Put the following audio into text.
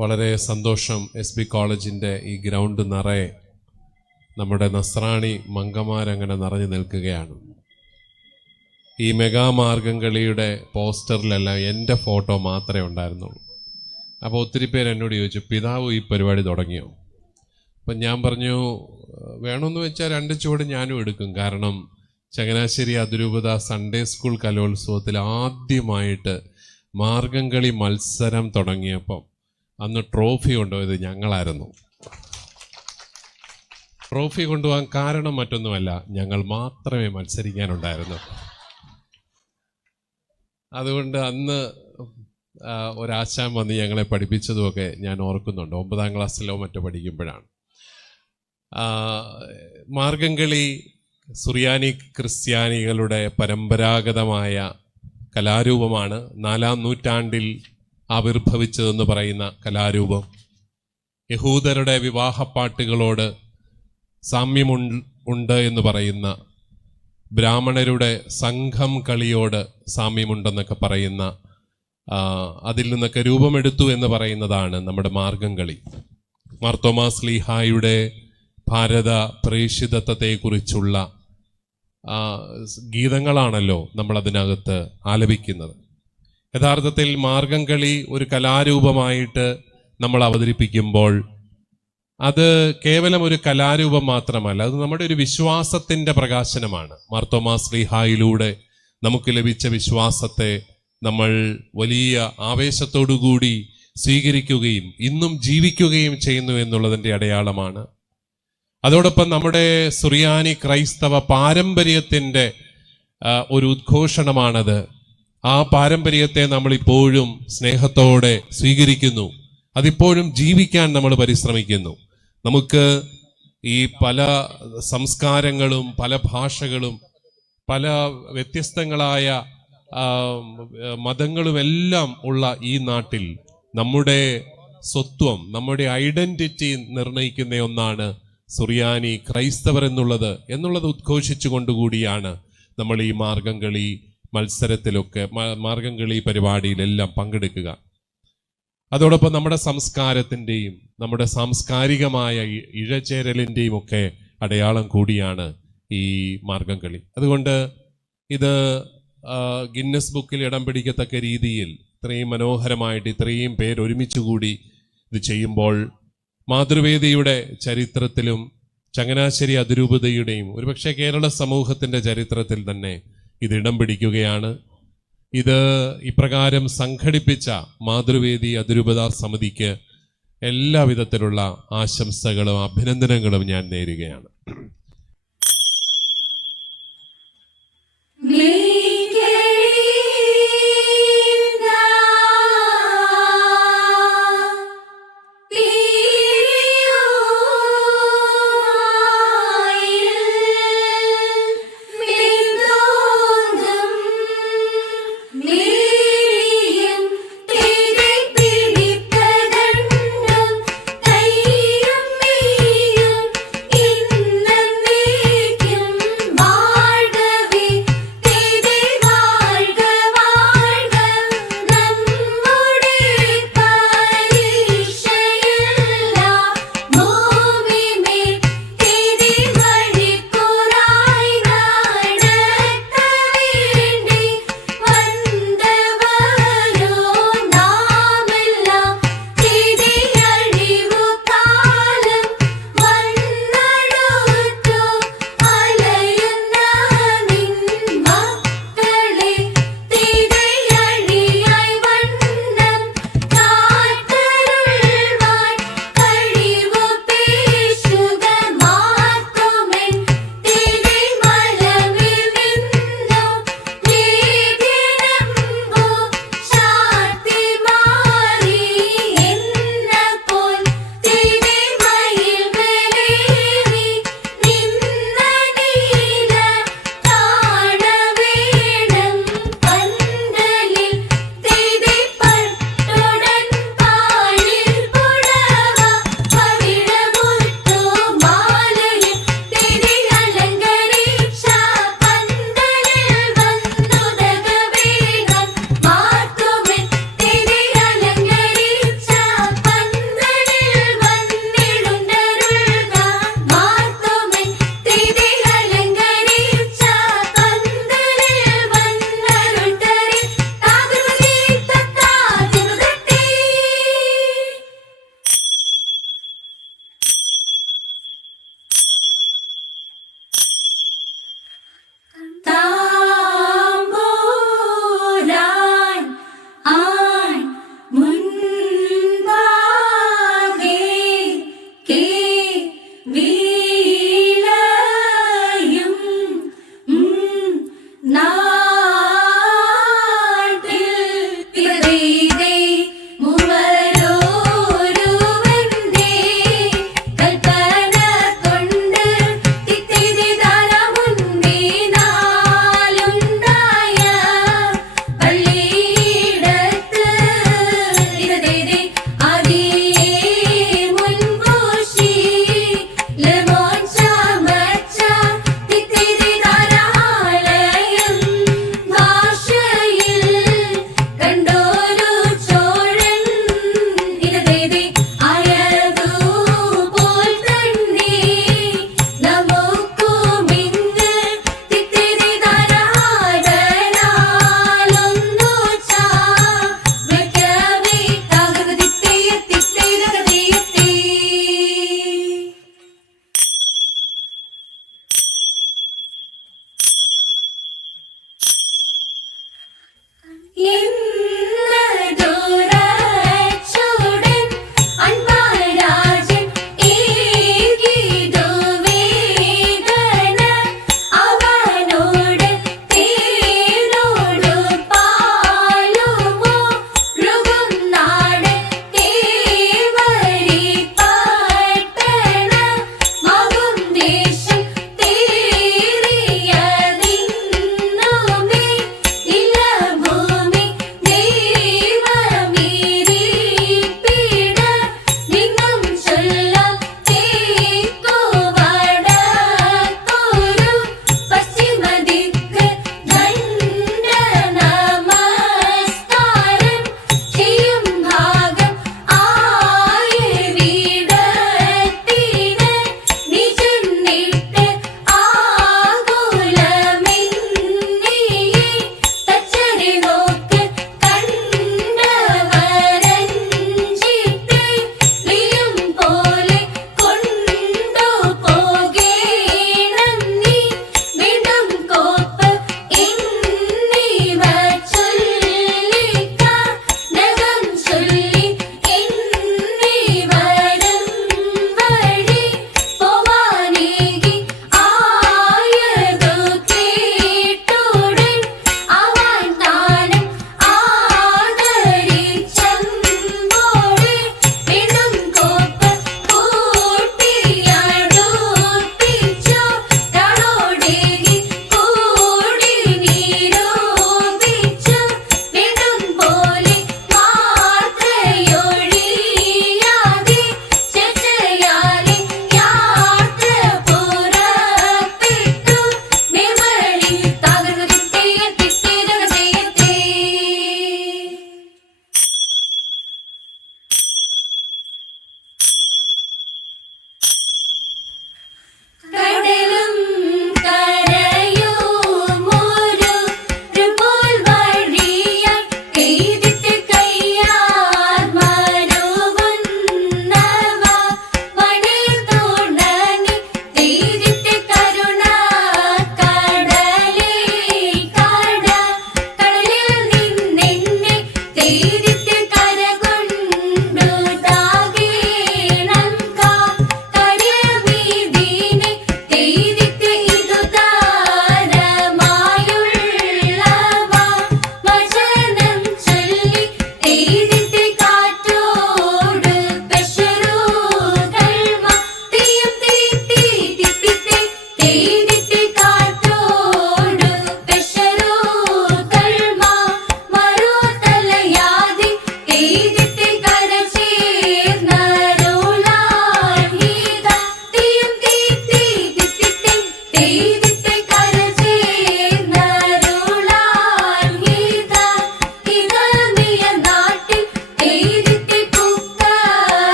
വളരെ സന്തോഷം. SB കോളേജിൻ്റെ ഈ ഗ്രൗണ്ട് നിറയെ നമ്മുടെ നസ്രാണി മങ്കമാരങ്ങനെ നിറഞ്ഞു നിൽക്കുകയാണ്. ഈ മെഗാ മാർഗംകളിയുടെ പോസ്റ്ററിലെല്ലാം എൻ്റെ ഫോട്ടോ മാത്രമേ ഉണ്ടായിരുന്നുള്ളൂ. അപ്പോൾ ഒത്തിരി പേര് എന്നോട് ചോദിച്ചു, പിതാവ് ഈ പരിപാടി തുടങ്ങിയോ? അപ്പം ഞാൻ പറഞ്ഞു, വേണമെന്ന് വെച്ചാൽ 2 ചുവട് ഞാനും എടുക്കും. കാരണം ചങ്ങനാശ്ശേരി അതിരൂപത സൺഡേ സ്കൂൾ കലോത്സവത്തിൽ ആദ്യമായിട്ട് മാർഗംകളി മത്സരം തുടങ്ങിയപ്പം അന്ന് ട്രോഫി കൊണ്ടുപോയത് ഞങ്ങളായിരുന്നു. ട്രോഫി കൊണ്ടുപോകാൻ കാരണം മറ്റൊന്നുമല്ല, ഞങ്ങൾ മാത്രമേ മത്സരിക്കാനുണ്ടായിരുന്നു. അതുകൊണ്ട് അന്ന് ഒരാശാൻ വന്ന് ഞങ്ങളെ പഠിപ്പിച്ചതുമൊക്കെ ഞാൻ ഓർക്കുന്നുണ്ട്. 9ാം ക്ലാസ്സിലോ മറ്റോ പഠിക്കുമ്പോഴാണ്. മാർഗംകളി സുറിയാനി ക്രിസ്ത്യാനികളുടെ പരമ്പരാഗതമായ കലാരൂപമാണ്. 4ാം നൂറ്റാണ്ടിൽ ആവിർഭവിച്ചതെന്ന് പറയുന്ന കലാരൂപം യഹൂദരുടെ വിവാഹപ്പാട്ടുകളോട് സാമ്യമുണ്ട് എന്ന് പറയുന്ന, ബ്രാഹ്മണരുടെ സംഘം കളിയോട് സാമ്യമുണ്ടെന്നൊക്കെ പറയുന്ന, അതിൽ നിന്നൊക്കെ രൂപമെടുത്തു എന്ന് പറയുന്നതാണ് നമ്മുടെ മാർഗംകളി. മാർത്തോമാ ശ്ലീഹായുടെ ഭാരത പ്രേഷിതത്വത്തെക്കുറിച്ചുള്ള ഗീതങ്ങളാണല്ലോ നമ്മളതിനകത്ത് ആലപിക്കുന്നത്. യഥാർത്ഥത്തിൽ മാർഗംകളി ഒരു കലാരൂപമായിട്ട് നമ്മൾ അവതരിപ്പിക്കുമ്പോൾ അത് കേവലം ഒരു കലാരൂപം മാത്രമല്ല, അത് നമ്മുടെ ഒരു വിശ്വാസത്തിൻ്റെ പ്രകാശനമാണ്. മാർത്തോമാ ശ്ലീഹായിലൂടെ നമുക്ക് ലഭിച്ച വിശ്വാസത്തെ നമ്മൾ വലിയ ആവേശത്തോടുകൂടി സ്വീകരിക്കുകയും ഇന്നും ജീവിക്കുകയും ചെയ്യുന്നു എന്നുള്ളതിൻ്റെ അടയാളമാണ്. അതോടൊപ്പം നമ്മുടെ സുറിയാനി ക്രൈസ്തവ പാരമ്പര്യത്തിൻ്റെ ഒരു ഉദ്ഘോഷണമാണത്. ആ പാരമ്പര്യത്തെ നമ്മളിപ്പോഴും സ്നേഹത്തോടെ സ്വീകരിക്കുന്നു. അതിപ്പോഴും ജീവിക്കാൻ നമ്മൾ പരിശ്രമിക്കുന്നു. നമുക്ക് ഈ പല സംസ്കാരങ്ങളും പല ഭാഷകളും പല വ്യത്യസ്തങ്ങളായ മതങ്ങളുമെല്ലാം ഉള്ള ഈ നാട്ടിൽ നമ്മുടെ സ്വത്വം, നമ്മുടെ ഐഡന്റിറ്റി നിർണയിക്കുന്ന ഒന്നാണ് സുറിയാനി ക്രൈസ്തവർ എന്നുള്ളത് ഉദ്ഘോഷിച്ചുകൊണ്ടുകൂടിയാണ് നമ്മൾ ഈ മാർഗംകളി മത്സരത്തിലൊക്കെ, മാർഗംകളി പരിപാടിയിലെല്ലാം പങ്കെടുക്കുക. അതോടൊപ്പം നമ്മുടെ സംസ്കാരത്തിൻ്റെയും നമ്മുടെ സാംസ്കാരികമായ ഇഴചേരലിൻ്റെയും ഒക്കെ അടയാളം കൂടിയാണ് ഈ മാർഗംകളി. അതുകൊണ്ട് ഇത് ഗിന്നസ് ബുക്കിൽ ഇടം പിടിക്കത്തക്ക രീതിയിൽ ഇത്രയും മനോഹരമായിട്ട് ഇത്രയും പേര് ഒരുമിച്ചുകൂടി ഇത് ചെയ്യുമ്പോൾ മാതൃവേദിയുടെ ചരിത്രത്തിലും ചങ്ങനാശ്ശേരി അതിരൂപതയുടെയും ഒരുപക്ഷെ കേരള സമൂഹത്തിൻ്റെ ചരിത്രത്തിൽ തന്നെ ഇത് ഇടം പിടിക്കുകയാണ്. ഇത് ഇപ്രകാരം സംഘടിപ്പിച്ച മാതൃവേദി അതിരൂപതാ സമിതിക്ക് എല്ലാവിധത്തിലുള്ള ആശംസകളും അഭിനന്ദനങ്ങളും ഞാൻ നേരുകയാണ്.